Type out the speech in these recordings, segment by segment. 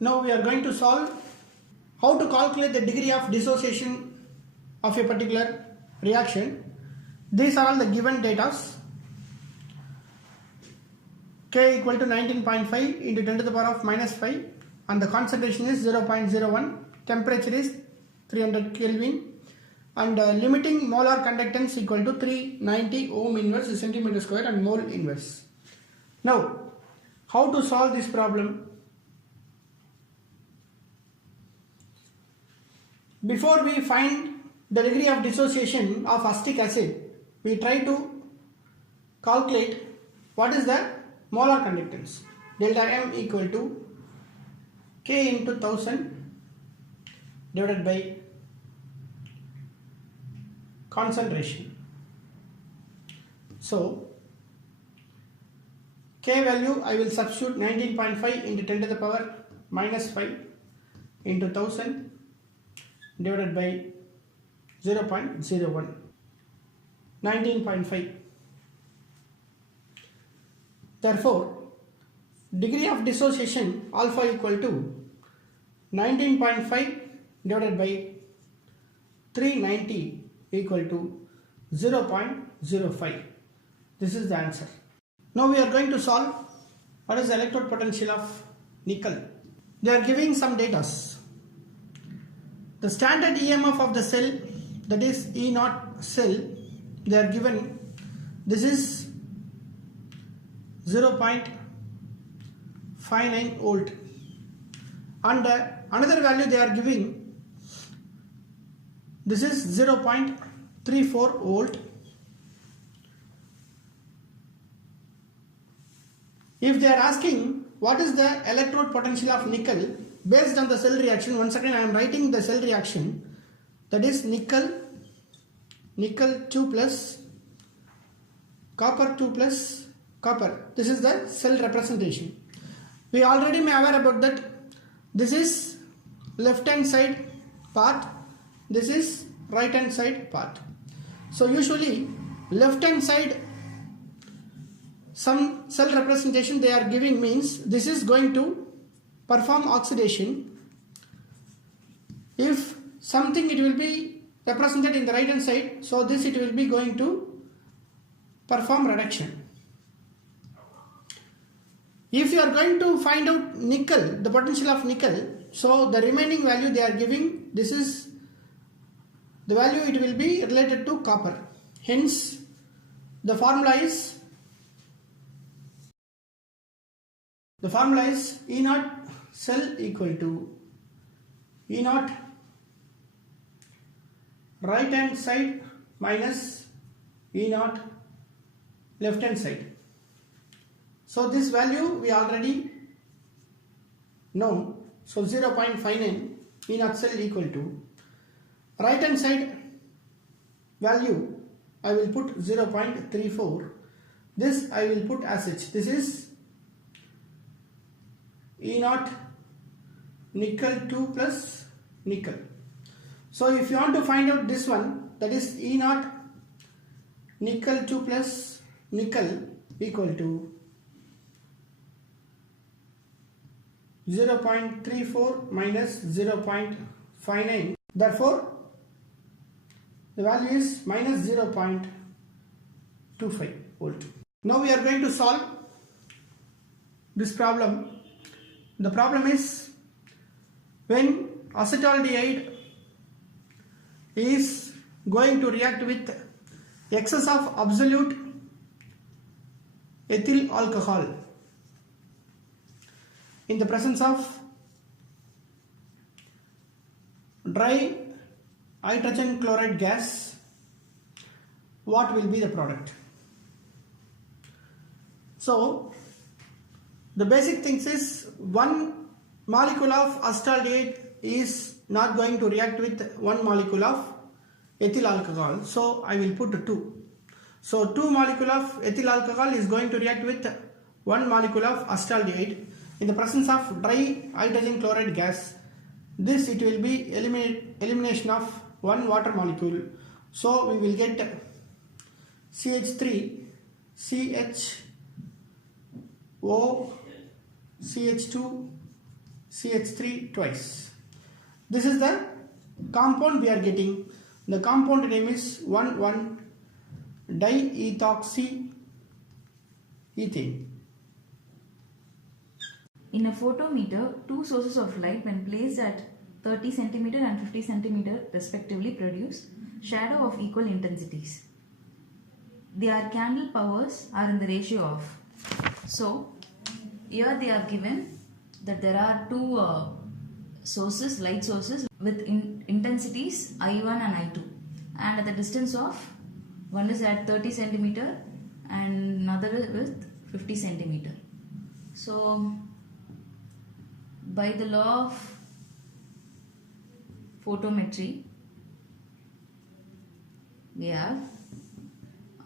Now we are going to solve how to calculate the degree of dissociation of a particular reaction. These are all the given data. K equal to 19.5 into 10 to the power of minus 5 and the concentration is 0.01, temperature is 300 Kelvin and limiting molar conductance equal to 390 ohm inverse centimeter square and mole inverse. Now, how to solve this problem? Before we find the degree of dissociation of acetic acid, we try to calculate what is the molar conductance. Delta M equal to K into 1000 divided by concentration. So, K value I will substitute 19.5 into 10 to the power minus 5 into 1000 divided by 0.01, 19.5. Therefore, degree of dissociation alpha equal to 19.5 divided by 390 equal to 0.05. This is the answer. Now we are going to solve what is the electrode potential of nickel. They are giving some data. The standard EMF of the cell, that is E0 cell, they are given, this is 0.59 volt and another value they are giving, this is 0.34 volt. If they are asking what is the electrode potential of nickel based on the cell reaction, once again I am writing the cell reaction, that is nickel 2 plus copper 2 plus copper. This is the cell representation. We already may aware about that. This is left hand side part, this is right hand side part. So usually left hand side some cell representation they are giving means this is going to perform oxidation. If something it will be represented in the right hand side, so this it will be going to perform reduction. If you are going to find out nickel, the potential of nickel, so the remaining value they are giving, this is the value it will be related to copper. Hence the formula is E0 cell equal to E0 right hand side minus E0 left hand side. So this value we already know. So 0.59 E0 cell equal to right hand side value I will put 0.34. This I will put as such. This is E0 nickel 2 plus nickel. So if you want to find out this one, that is E0 nickel 2 plus nickel equal to 0.34 minus 0.59. Therefore, the value is minus 0.25 volt. Now we are going to solve this problem. The problem is when acetaldehyde is going to react with excess of absolute ethyl alcohol in the presence of dry hydrogen chloride gas, what will be the product? So the basic things is one molecule of acetaldehyde is not going to react with one molecule of ethyl alcohol, so I will put 2. So 2 molecule of ethyl alcohol is going to react with 1 molecule of acetaldehyde in the presence of dry hydrogen chloride gas. This it will be elimination of one water molecule, so we will get CH3 CH O CH2 CH3 twice. This is the compound we are getting. The compound name is 1,1-diethoxyethane. In a photometer, two sources of light when placed at 30 cm and 50 cm respectively produce shadow of equal intensities. Their candle powers are in the ratio of. So, here they are given that there are two sources, light sources with intensities I1 and I2, and at the distance of, one is at 30 cm and another is with 50 cm. So, by the law of photometry, we have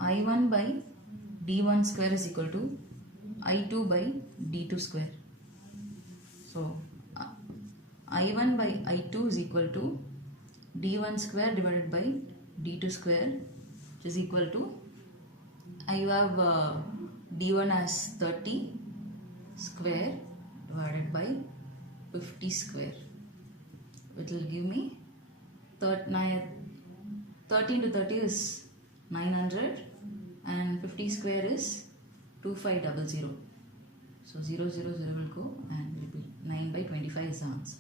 I1 by D1 square is equal to I2 by D2 square. So, I1 by I2 is equal to D1 square divided by D2 square, which is equal to, I have D1 as 30 square divided by 50 square, which will give me 13 to 30 is 900 and 50 square is 2500. So 0, 0, 0 will go and repeat. 9 by 25 is the answer.